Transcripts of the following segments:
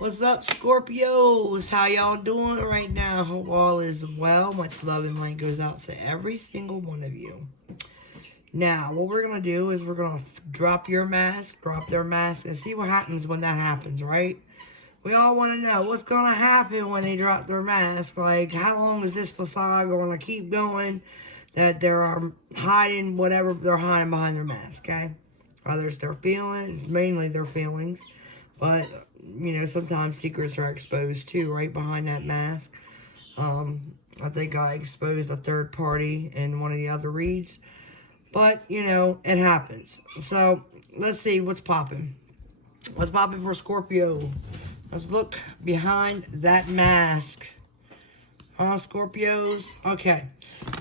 What's up, Scorpios? How y'all doing right now? Hope all is well. Much love and light goes out to every single one of you. Now, what we're going to do is we're going to drop your mask, drop their mask, and see what happens when that happens, right? We all want to know what's going to happen when they drop their mask. Like, how long is this facade going to keep going that they're hiding whatever they're hiding behind their mask, okay? Whether it's their feelings, mainly their feelings. But, you know, sometimes secrets are exposed too, right behind that mask. I think I exposed a third party in one of the other reads. But, you know, it happens. So, let's see what's popping. What's popping for Scorpio? Let's look behind that mask. Scorpios? Okay.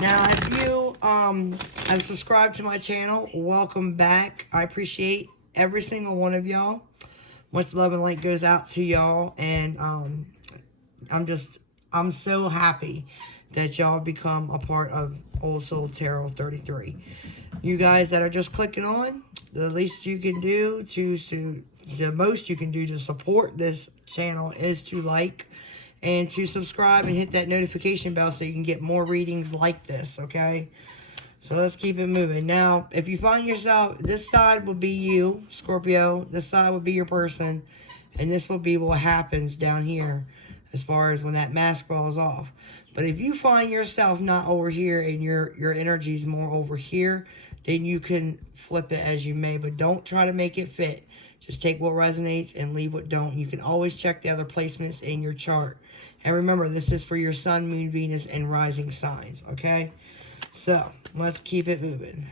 Now, if you have subscribed to my channel, welcome back. I appreciate every single one of y'all. Much love and light goes out to y'all. And I'm so happy that y'all become a part of Old Soul Tarot 33. You guys that are just clicking on, the least you can do the most you can do to support this channel is to like and to subscribe and hit that notification bell so you can get more readings like this, okay? So let's keep it moving. Now, if you find yourself, this side will be you, Scorpio. This side will be your person. And this will be what happens down here as far as when that mask falls off. But if you find yourself not over here and your energy is more over here, then you can flip it as you may. But don't try to make it fit. Just take what resonates and leave what don't. You can always check the other placements in your chart. And remember, this is for your Sun, Moon, Venus, and rising signs, okay? So, let's keep it moving.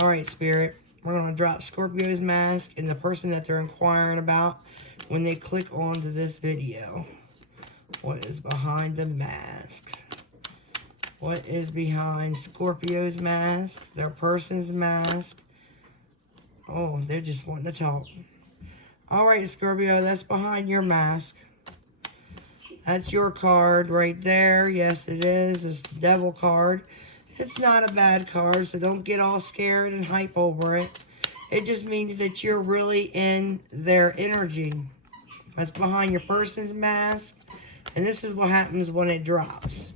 Alright, Spirit. We're going to drop Scorpio's mask and the person that they're inquiring about when they click onto this video. What is behind the mask? What is behind Scorpio's mask? Their person's mask? Oh, they're just wanting to talk. Alright, Scorpio, that's behind your mask. That's your card right there. Yes, it is. It's the Devil card. It's not a bad card, so don't get all scared and hype over it. It just means that you're really in their energy. That's behind your person's mask. And this is what happens when it drops.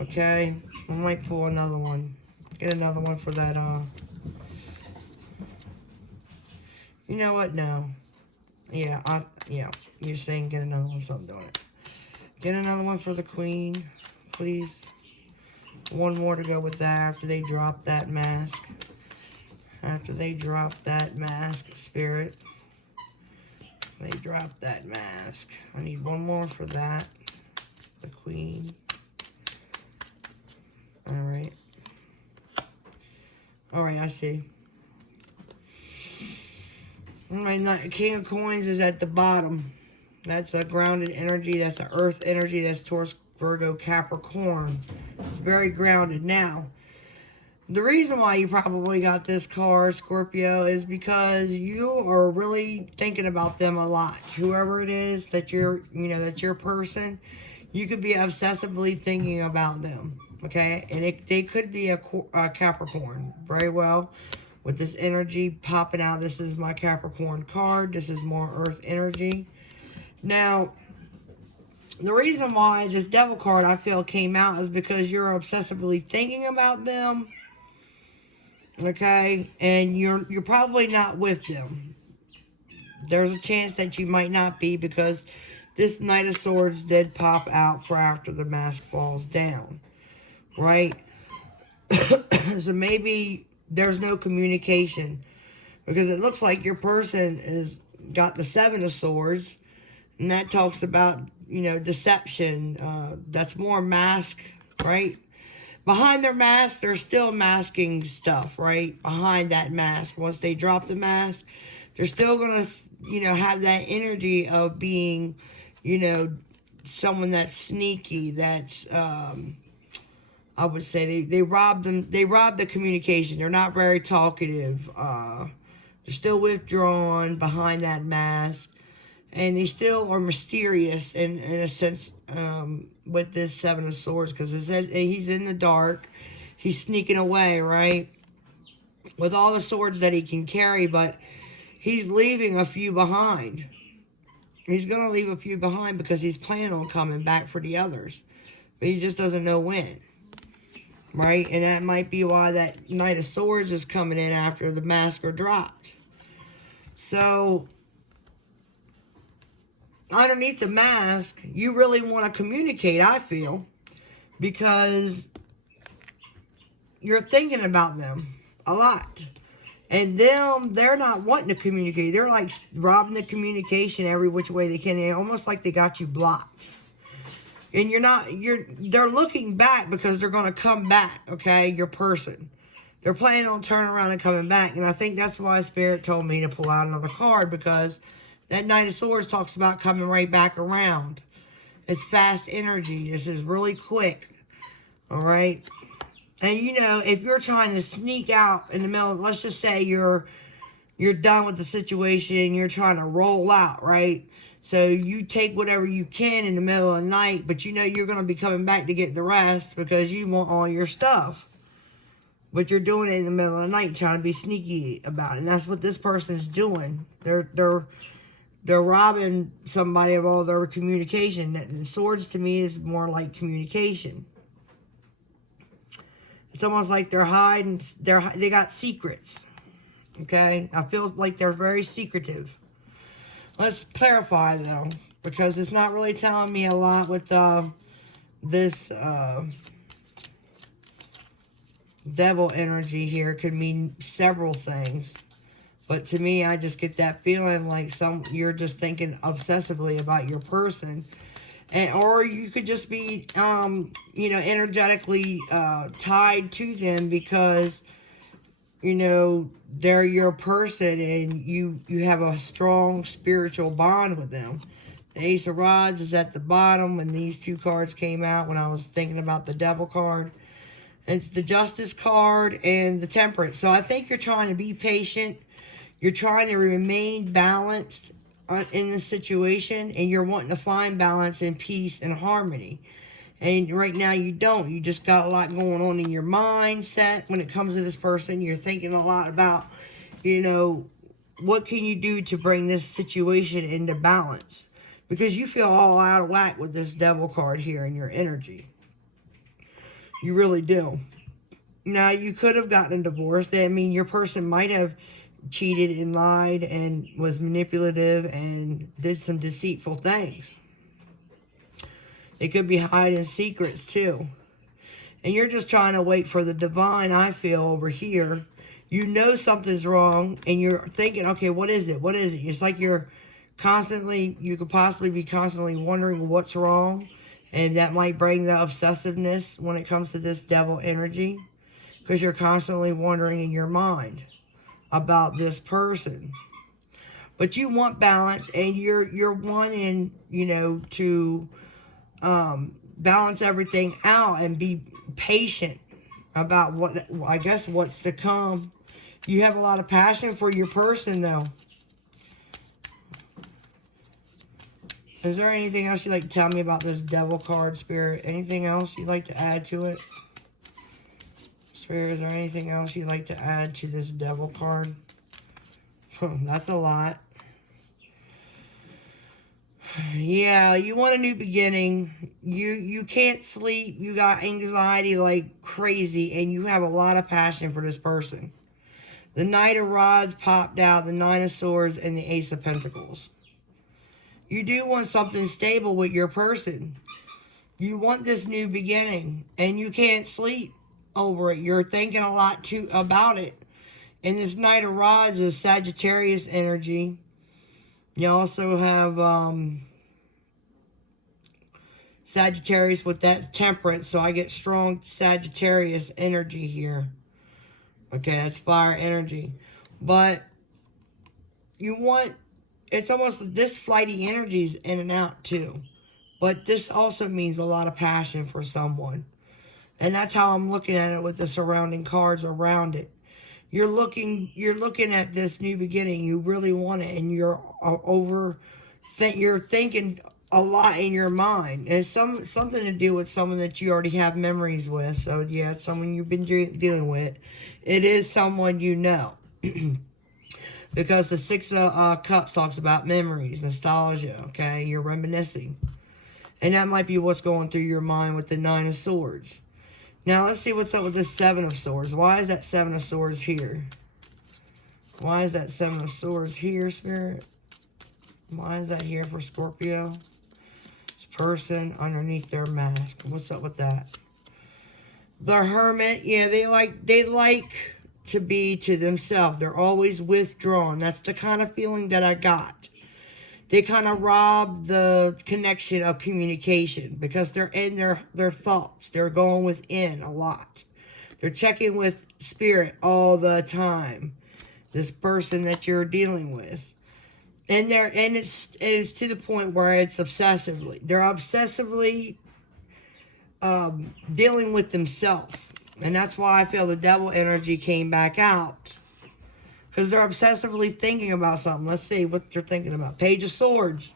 Okay? I might pull another one. Get another one for that, You know what? No. Yeah, you're saying get another one, so I'm doing it. Get another one for the Queen, please. One more to go with that after they drop that mask. After they drop that mask, Spirit. They drop that mask. I need one more for that. The Queen. Alright. Alright, I see. Alright, King of Coins is at the bottom. That's a grounded energy. That's an earth energy. That's Taurus, Virgo, Capricorn. It's very grounded. Now, the reason why you probably got this card, Scorpio, is because you are really thinking about them a lot. Whoever it is that that's your person, you could be obsessively thinking about them. Okay? And they could be a Capricorn. Very well. With this energy popping out, this is my Capricorn card. This is more earth energy. Now, the reason why this Devil card, I feel, came out is because you're obsessively thinking about them, okay? And you're probably not with them. There's a chance that you might not be because this Knight of Swords did pop out for after the mask falls down, right? So maybe there's no communication because it looks like your person is got the Seven of Swords. And that talks about, deception. That's more mask, right? Behind their mask, they're still masking stuff, right? Behind that mask. Once they drop the mask, they're still going to, have that energy of being, someone that's sneaky. That's, I would say, they rob the communication. They're not very talkative. They're still withdrawn behind that mask. And they still are mysterious in a sense with this Seven of Swords. Because he's in the dark. He's sneaking away, right? With all the swords that he can carry. But he's leaving a few behind. He's going to leave a few behind because he's planning on coming back for the others. But he just doesn't know when. Right? And that might be why that Knight of Swords is coming in after the mask are dropped. So, underneath the mask, you really want to communicate, I feel. Because you're thinking about them a lot. And them, they're not wanting to communicate. They're like robbing the communication every which way they can. It's almost like they got you blocked. And they're looking back because they're going to come back, okay? Your person. They're planning on turning around and coming back. And I think that's why Spirit told me to pull out another card, because that Knight of Swords talks about coming right back around. It's fast energy. This is really quick. All right? And, you know, if you're trying to sneak out in the middle, let's just say you're done with the situation and you're trying to roll out, right? So you take whatever you can in the middle of the night, but you know you're going to be coming back to get the rest because you want all your stuff. But you're doing it in the middle of the night, trying to be sneaky about it. And that's what this person's doing. They're robbing somebody of all their communication. And swords to me is more like communication. It's almost like they're hiding, they got secrets, okay? I feel like they're very secretive. Let's clarify, though, because it's not really telling me a lot with this devil energy here. It could mean several things. But to me, I just get that feeling like you're just thinking obsessively about your person. Or you could just be, you know, energetically tied to them because, you know, they're your person and you have a strong spiritual bond with them. The Ace of Rods is at the bottom when these two cards came out when I was thinking about the Devil card. It's the Justice card and the Temperance. So I think you're trying to be patient. You're trying to remain balanced in the situation, and you're wanting to find balance and peace and harmony. And right now you don't. You just got a lot going on in your mindset when it comes to this person. You're thinking a lot about, you know, what can you do to bring this situation into balance? Because you feel all out of whack with this Devil card here in your energy. You really do. Now, you could have gotten a divorce. I mean, your person might have cheated and lied and was manipulative and did some deceitful things. They could be hiding secrets too. And you're just trying to wait for the divine, I feel, over here. You know something's wrong and you're thinking, okay, what is it? What is it? It's like you could possibly be constantly wondering what's wrong. And that might bring the obsessiveness when it comes to this devil energy. Because you're constantly wondering in your mind about this person. But you want balance, and you're wanting, you know, to balance everything out and be patient about what's to come. You have a lot of passion for your person, though. Is there anything else you'd like to tell me about this Devil card, Spirit? Anything else you'd like to add to it? Spirit, is there anything else you'd like to add to this Devil card? That's a lot. Yeah, you want a new beginning. You can't sleep. You got anxiety like crazy, and you have a lot of passion for this person. The Knight of Rods popped out, the Nine of Swords, and the Ace of Pentacles. You do want something stable with your person. You want this new beginning, and you can't sleep over it. You're thinking a lot too about it. And this Knight of Rods is Sagittarius energy. You also have Sagittarius with that Temperance, so I get strong Sagittarius energy here. Okay, that's fire energy. But you want, it's almost this flighty energy is in and out too. But this also means a lot of passion for someone. And that's how I'm looking at it with the surrounding cards around it. You're looking at this new beginning. You really want it, and you're thinking a lot in your mind. And it's something to do with someone that you already have memories with. So yeah, it's someone you've been dealing with. It is someone you know. Because the Six of Cups talks about memories, nostalgia, okay? You're reminiscing. And that might be what's going through your mind with the Nine of Swords. Now, let's see what's up with the Seven of Swords. Why is that Seven of Swords here? Why is that Seven of Swords here, Spirit? Why is that here for Scorpio? This person underneath their mask. What's up with that? The Hermit. Yeah, they like to be to themselves. They're always withdrawn. That's the kind of feeling that I got. They kind of rob the connection of communication because they're in their thoughts. They're going within a lot. They're checking with spirit all the time. This person that you're dealing with. And it's to the point where it's obsessively. They're obsessively dealing with themselves. And that's why I feel the devil energy came back out. Because they're obsessively thinking about something. Let's see what they're thinking about. Page of Swords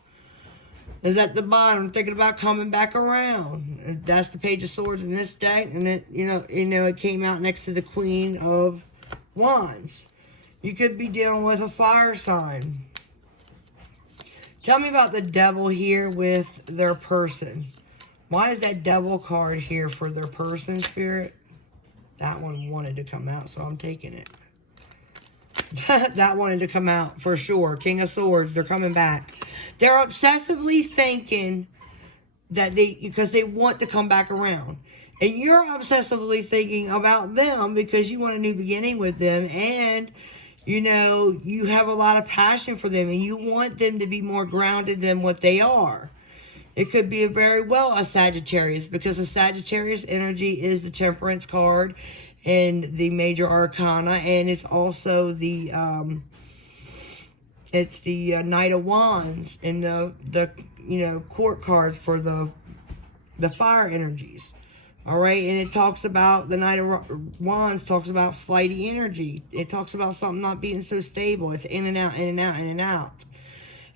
is at the bottom. Thinking about coming back around. That's the Page of Swords in this deck. And it, it came out next to the Queen of Wands. You could be dealing with a fire sign. Tell me about the devil here with their person. Why is that devil card here for their person, Spirit? That one wanted to come out, so I'm taking it. That wanted to come out for sure. King of Swords, they're coming back. They're obsessively thinking that because they want to come back around. And you're obsessively thinking about them because you want a new beginning with them. And, you have a lot of passion for them. And you want them to be more grounded than what they are. It could be a Sagittarius, because the Sagittarius energy is the Temperance card and the Major Arcana, and it's also the Knight of Wands and the Court cards for the fire energies. All right, and it talks about the Knight of Wands talks about flighty energy. It talks about something not being so stable. It's in and out, in and out, in and out,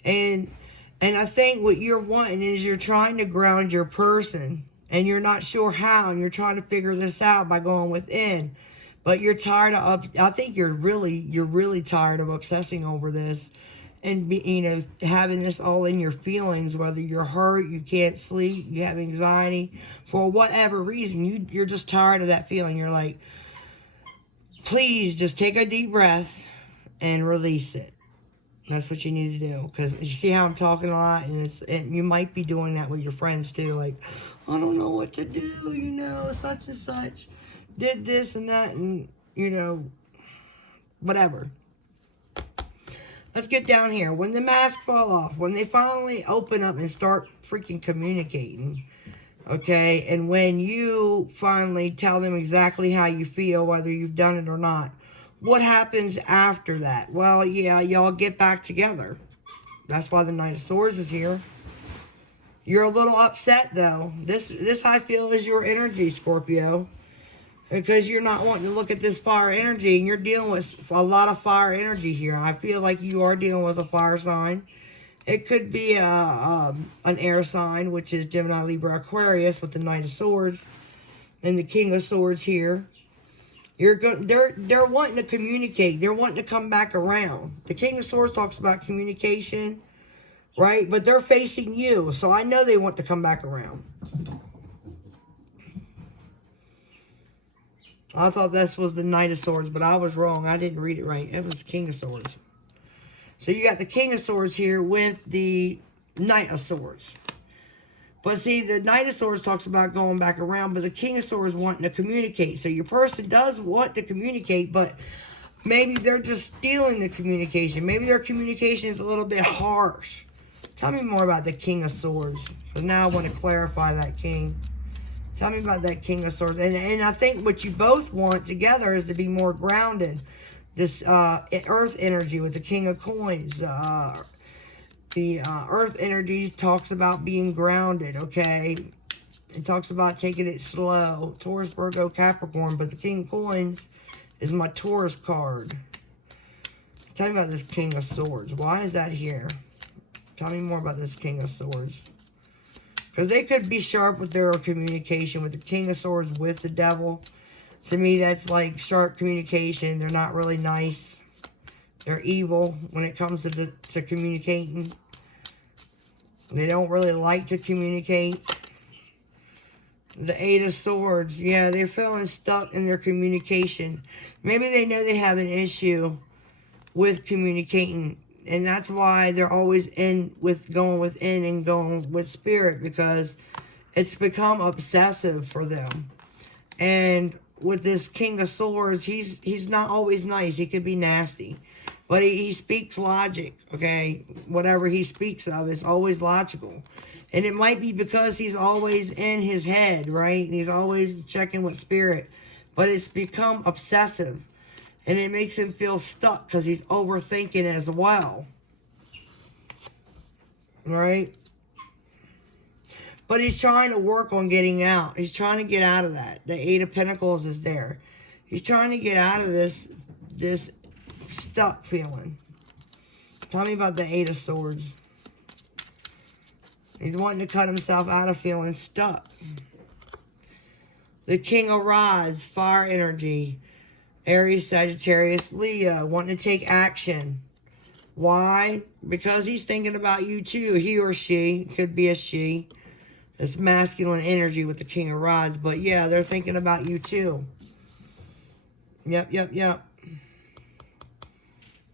And I think what you're wanting is you're trying to ground your person. And you're not sure how. And you're trying to figure this out by going within. But you're tired of... I think you're really tired of obsessing over this. And, having this all in your feelings. Whether you're hurt, you can't sleep, you have anxiety. For whatever reason, you're just tired of that feeling. You're like, please just take a deep breath and release it. That's what you need to do. Because you see how I'm talking a lot? And you might be doing that with your friends too. Like, I don't know what to do, such and such. Did this and that and, whatever. Let's get down here. When the masks fall off, when they finally open up and start freaking communicating, okay? And when you finally tell them exactly how you feel, whether you've done it or not, what happens after that? Well, yeah, y'all get back together. That's why the Knight of Swords is here. You're a little upset, though. This I feel is your energy, Scorpio. Because you're not wanting to look at this fire energy. And you're dealing with a lot of fire energy here. I feel like you are dealing with a fire sign. It could be an air sign, which is Gemini, Libra, Aquarius, with the Knight of Swords. And the King of Swords here. They're wanting to communicate. They're wanting to come back around. The King of Swords talks about communication, right? But they're facing you, so I know they want to come back around. I thought this was the Knight of Swords, but I was wrong. I didn't read it right. It was the King of Swords. So you got the King of Swords here with the Knight of Swords. But see, the Knight of Swords talks about going back around, but the King of Swords wanting to communicate. So your person does want to communicate, but maybe they're just stealing the communication. Maybe their communication is a little bit harsh. Tell me more about the King of Swords. So now I want to clarify that King. Tell me about that King of Swords. And I think what you both want together is to be more grounded. This earth energy with the King of Coins. The earth energy talks about being grounded, okay? It talks about taking it slow. Taurus, Virgo, Capricorn. But the King of Coins is my Taurus card. Tell me about this King of Swords. Why is that here? Tell me more about this King of Swords. Because they could be sharp with their communication. With the King of Swords with the Devil. To me, that's like sharp communication. They're not really nice. They're evil when it comes to communicating. They don't really like to communicate. The Eight of Swords. Yeah, they're feeling stuck in their communication. Maybe they know they have an issue with communicating. And that's why they're always going within and going with spirit. Because it's become obsessive for them. And with this King of Swords, he's not always nice. He could be nasty. But he speaks logic, okay? Whatever he speaks of is always logical. And it might be because he's always in his head, right? And he's always checking with spirit. But it's become obsessive. And it makes him feel stuck because he's overthinking as well. Right? But he's trying to work on getting out. He's trying to get out of that. The Eight of Pentacles is there. He's trying to get out of this stuck feeling. Tell me about the Eight of Swords. He's wanting to cut himself out of feeling stuck. The King of Rods, fire energy. Aries, Sagittarius, Leo, wanting to take action. Why? Because he's thinking about you too. He or she, could be a she. It's masculine energy with the King of Rods. But yeah, they're thinking about you too. Yep.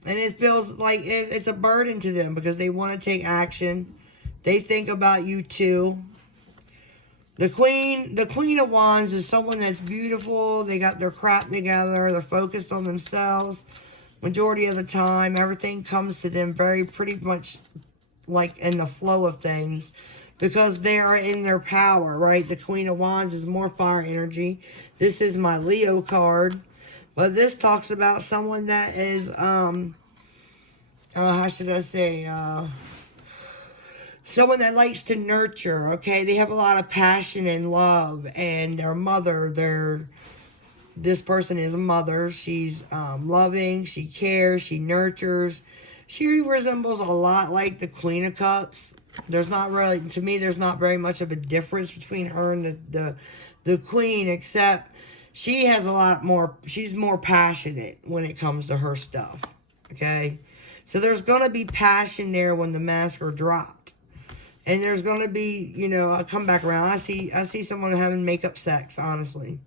And it feels like it's a burden to them because they want to take action. They think about you too. The Queen of Wands is someone that's beautiful. They got their crap together. They're focused on themselves. Majority of the time, everything comes to them pretty much like in the flow of things. Because they are in their power, right? The Queen of Wands is more fire energy. This is my Leo card. But this talks about someone that is, how should I say, someone that likes to nurture, okay? They have a lot of passion and love. And their mother, this person is a mother. She's loving, she cares, she nurtures. She resembles a lot like the Queen of Cups. There's not really, to me, there's not very much of a difference between her and the Queen, except she has a lot more, she's more passionate when it comes to her stuff, okay? So there's going to be passion there when the masks are dropped. And there's going to be, you know, I'll come back around. I see someone having makeup sex, honestly.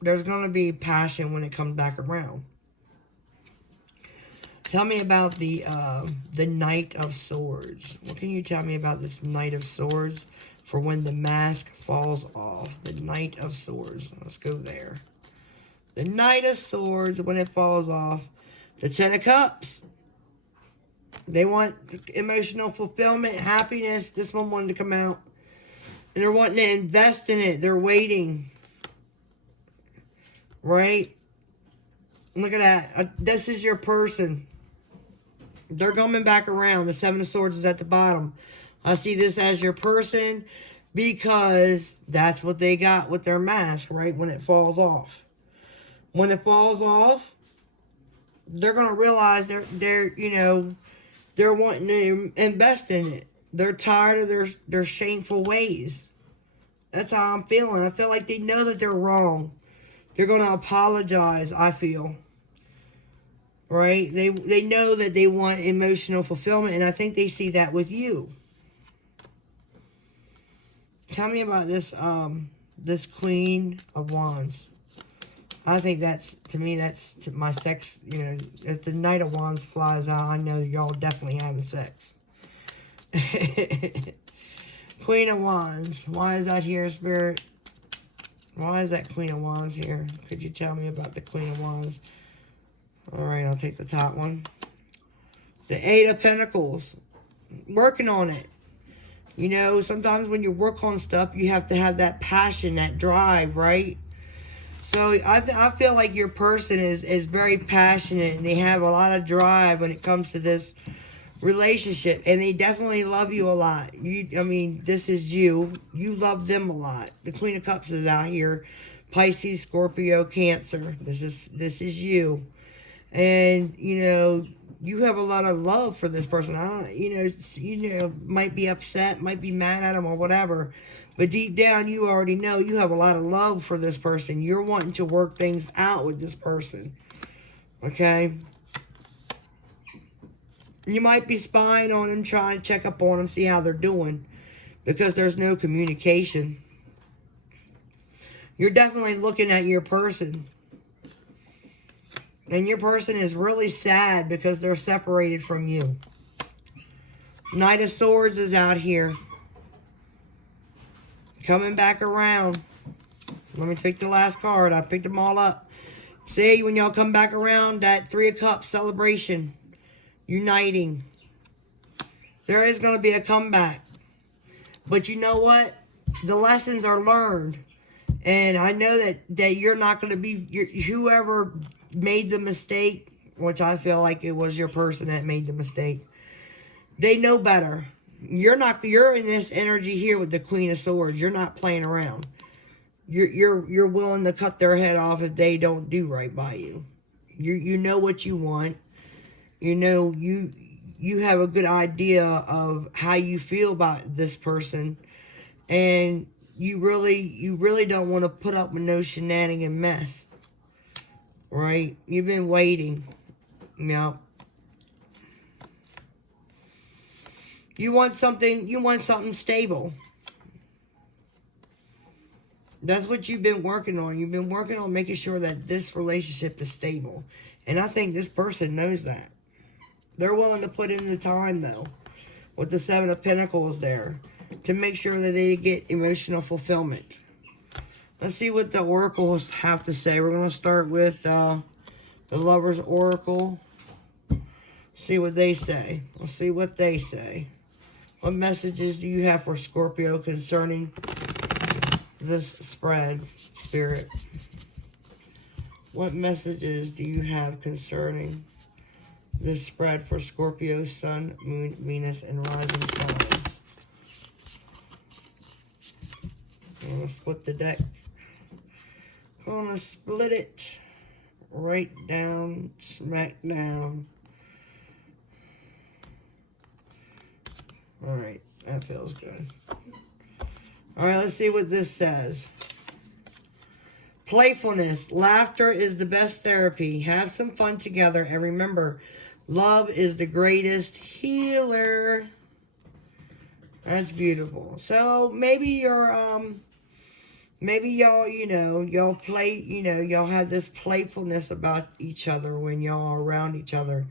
There's going to be passion when it comes back around. Tell me about the Knight of Swords. What can you tell me about this Knight of Swords for when the mask falls off? The Knight of Swords. Let's go there. The Knight of Swords, when it falls off. The Ten of Cups. They want emotional fulfillment, happiness. This one wanted to come out. And they're wanting to invest in it. They're waiting. Right? Look at that. This is your person. They're coming back around. The Seven of Swords is at the bottom. I see this as your person because that's what they got with their mask, right? When it falls off. When it falls off, they're going to realize they're wanting to invest in it. They're tired of their shameful ways. That's how I'm feeling. I feel like they know that they're wrong. They're going to apologize, I feel. Right? They know that they want emotional fulfillment, and I think they see that with you. Tell me about this this Queen of Wands. I think that's, to me, that's my sex, you know, if the Knight of Wands flies out, I know y'all definitely having sex. Queen of Wands. Why is that here, Spirit? Why is that Queen of Wands here? Could you tell me about the Queen of Wands? Alright, I'll take the top one. The Eight of Pentacles. Working on it. You know, sometimes when you work on stuff, you have to have that passion, that drive, right? So I feel like your person is very passionate and they have a lot of drive when it comes to this relationship. And they definitely love you a lot. I mean, this is you. You love them a lot. The Queen of Cups is out here. Pisces, Scorpio, Cancer. This is you. And, you know, you have a lot of love for this person. I don't, you know, might be upset, might be mad at them or whatever. But deep down, you already know you have a lot of love for this person. You're wanting to work things out with this person. Okay? You might be spying on them, trying to check up on them, see how they're doing. Because there's no communication. You're definitely looking at your person. And your person is really sad because they're separated from you. Knight of Swords is out here. Coming back around. Let me pick the last card. I picked them all up. See, when y'all come back around, that 3 of Cups celebration. Uniting. There is going to be a comeback. But you know what? The lessons are learned. And I know that you're not going to be... whoever made the mistake, which I feel like it was your person that made the mistake, they know better. You're in this energy here with the Queen of Swords. You're not playing around. You're willing to cut their head off if they don't do right by you. You know what you want. You know you have a good idea of how you feel about this person, and you really don't want to put up with no shenanigan mess. Right? You've been waiting. Yep. You want something stable. That's what you've been working on. You've been working on making sure that this relationship is stable. And I think this person knows that. They're willing to put in the time, though, with the 7 of Pentacles there, to make sure that they get emotional fulfillment. Let's see what the oracles have to say. We're going to start with the Lover's Oracle. See what they say. Let's see what they say. What messages do you have for Scorpio concerning this spread, Spirit? What messages do you have concerning this spread for Scorpio, Sun, Moon, Venus, and rising signs? I'm going to split the deck. I'm going to split it right down, smack down. Alright, that feels good. Alright, let's see what this says. Playfulness. Laughter is the best therapy. Have some fun together. And remember, love is the greatest healer. That's beautiful. So, maybe you're, maybe y'all, y'all play, y'all have this playfulness about each other when y'all are around each other.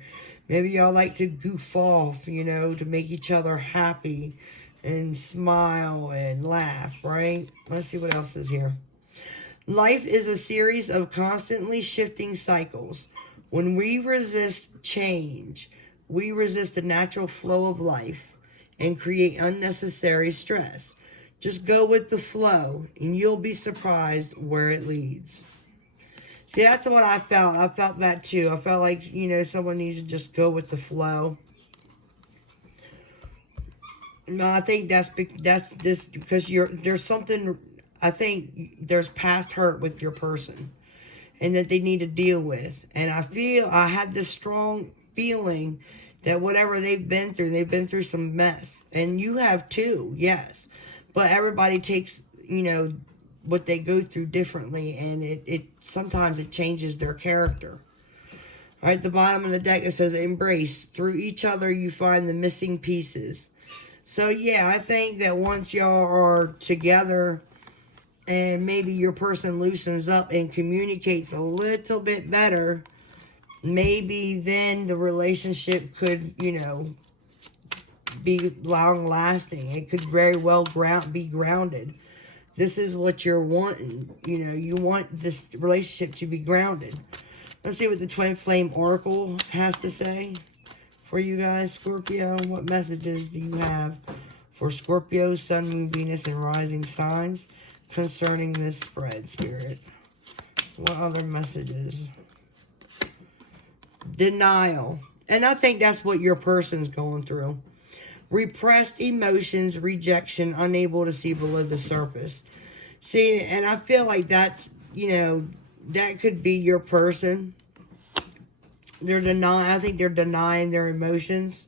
Maybe y'all like to goof off, to make each other happy and smile and laugh, right? Let's see what else is here. Life is a series of constantly shifting cycles. When we resist change, we resist the natural flow of life and create unnecessary stress. Just go with the flow, and you'll be surprised where it leads. See, that's what I felt. I felt that too. I felt like, someone needs to just go with the flow. No, I think that's this because there's something. I think there's past hurt with your person, and that they need to deal with. And I have this strong feeling that whatever they've been through some mess, and you have too, yes. But everybody takes, what they go through differently, and it sometimes it changes their character. All right, the bottom of the deck, it says, embrace. Through each other, you find the missing pieces. So, yeah, I think that once y'all are together and maybe your person loosens up and communicates a little bit better, maybe then the relationship could, be long-lasting. It could very well be grounded. This is what you're wanting. You want this relationship to be grounded. Let's see what the Twin Flame Oracle has to say for you guys, Scorpio. What messages do you have for Scorpio, Sun, Moon, Venus, and rising signs concerning this spread, Spirit? What other messages? Denial. And I think that's what your person's going through. Repressed emotions, rejection, unable to see below the surface. See, and I feel like that's, that could be your person. I think they're denying their emotions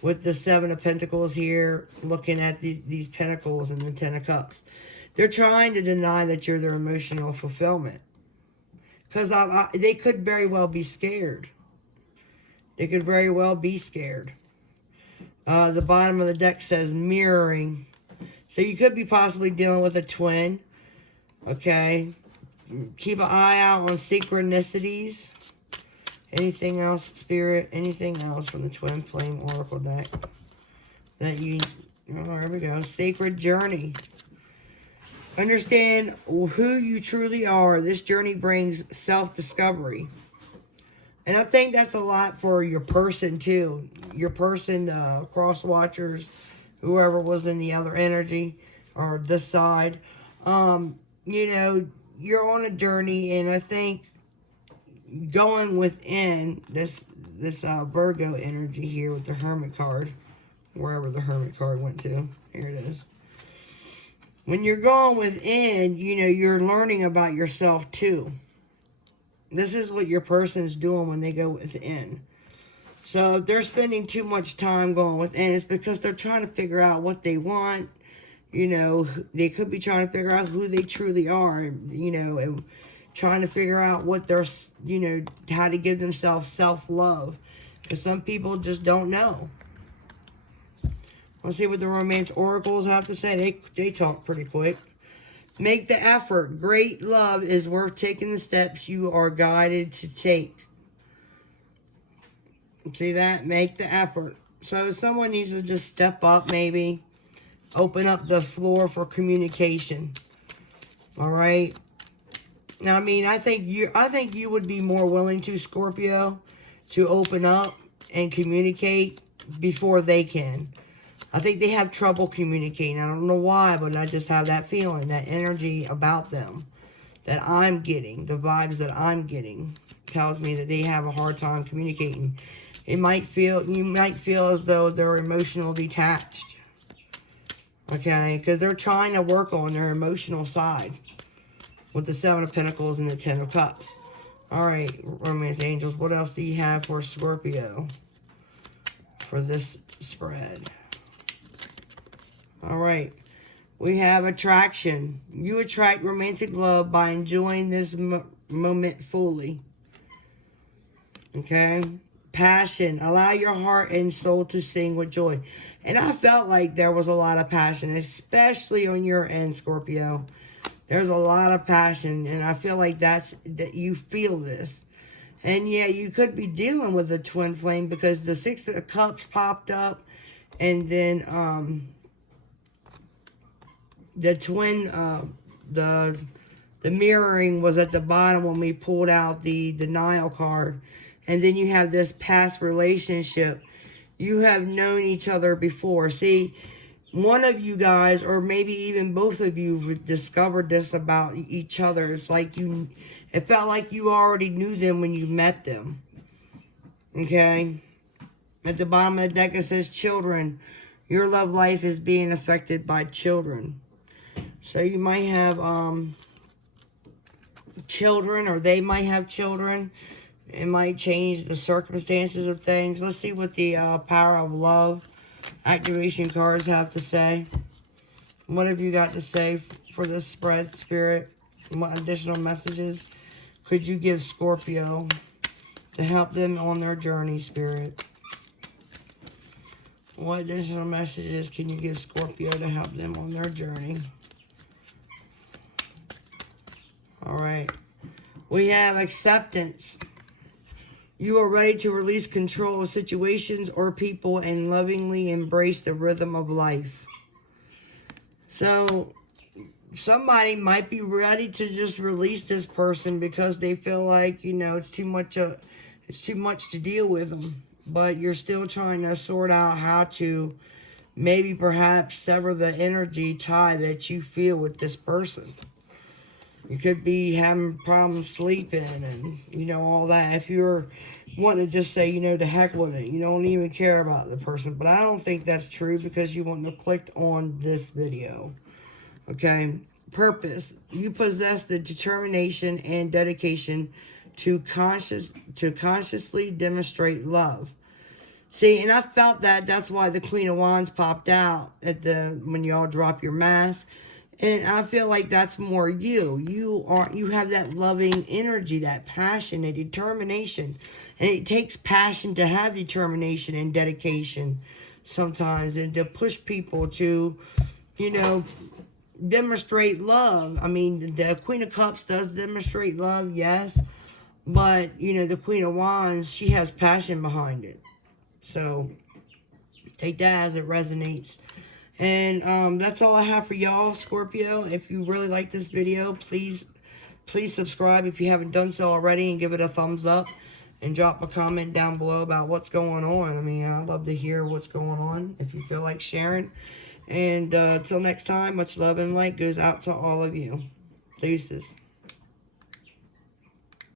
with the 7 of Pentacles here, looking at these Pentacles and the 10 of Cups. They're trying to deny that you're their emotional fulfillment. Because they could very well be scared. They could very well be scared. The bottom of the deck says mirroring. So you could be possibly dealing with a twin. Okay. Keep an eye out on synchronicities. Anything else, Spirit? Anything else from the Twin Flame Oracle deck? That you... Oh, there we go. Sacred Journey. Understand who you truly are. This journey brings self-discovery. And I think that's a lot for your person, too. Your person, cross-watchers, whoever was in the other energy, or this side. You know, you're on a journey, and I think going within this Virgo energy here with the Hermit card, wherever the Hermit card went to. Here it is. When you're going within, you know, you're learning about yourself, too. This is what your person's doing when they go within. So if they're spending too much time going within, it's because they're trying to figure out what they want. You know, they could be trying to figure out who they truly are, you know, and trying to figure out what they're, you know, how to give themselves self-love. Because some people just don't know. Let's see what the romance oracles have to say. They talk pretty quick. Make the effort. Great love is worth taking the steps you are guided to take. See that? Make the effort. So someone needs to just step up, maybe. Open up the floor for communication. All right? Now, I mean, I think you would be more willing to, Scorpio, to open up and communicate before they can. I think they have trouble communicating. I don't know why, but I just have that feeling, that energy about them that I'm getting, the vibes that I'm getting, tells me that they have a hard time communicating. You might feel as though they're emotionally detached. Okay, because they're trying to work on their emotional side with the Seven of Pentacles and the Ten of Cups. All right, romance angels, what else do you have for Scorpio for this spread? All right, we have attraction. You attract romantic love by enjoying this moment fully. Okay, passion. Allow your heart and soul to sing with joy. And I felt like there was a lot of passion, especially on your end, Scorpio. There's a lot of passion, and I feel like that you feel this. And yeah, you could be dealing with a twin flame because the Six of Cups popped up, and then the twin, the mirroring was at the bottom when we pulled out the denial card. And then you have this past relationship. You have known each other before. See, one of you guys, or maybe even both of you, discovered this about each other. It's like it felt like you already knew them when you met them. Okay? At the bottom of the deck it says children. Your love life is being affected by children. So you might have children, or they might have children. It might change the circumstances of things. Let's see what the power of love activation cards have to say. What have you got to say for this spread, Spirit? What additional messages could you give Scorpio to help them on their journey, Spirit? What additional messages can you give Scorpio to help them on their journey? All right. We have acceptance. You are ready to release control of situations or people and lovingly embrace the rhythm of life. So, somebody might be ready to just release this person because they feel like, you know, it's too much to deal with them. But you're still trying to sort out how to maybe perhaps sever the energy tie that you feel with this person. You could be having problems sleeping and, you know, all that. If you're wanting to just say, you know, to heck with it. You don't even care about the person. But I don't think that's true because you wouldn't have clicked on this video. Okay? Purpose. You possess the determination and dedication to consciously demonstrate love. See, and I felt that. That's why the Queen of Wands popped out at when y'all drop your mask. And I feel like that's more you. You have that loving energy, that passion, and determination. And it takes passion to have determination and dedication sometimes, and to push people to, you know, demonstrate love. I mean, the Queen of Cups does demonstrate love, yes. But, you know, the Queen of Wands, she has passion behind it. So, take that as it resonates. And that's all I have for y'all, Scorpio. If you really like this video, please subscribe if you haven't done so already, and give it a thumbs up, and drop a comment down below about what's going on. I mean, I'd love to hear what's going on if you feel like sharing. And until next time, much love and light goes out to all of you. Deuces.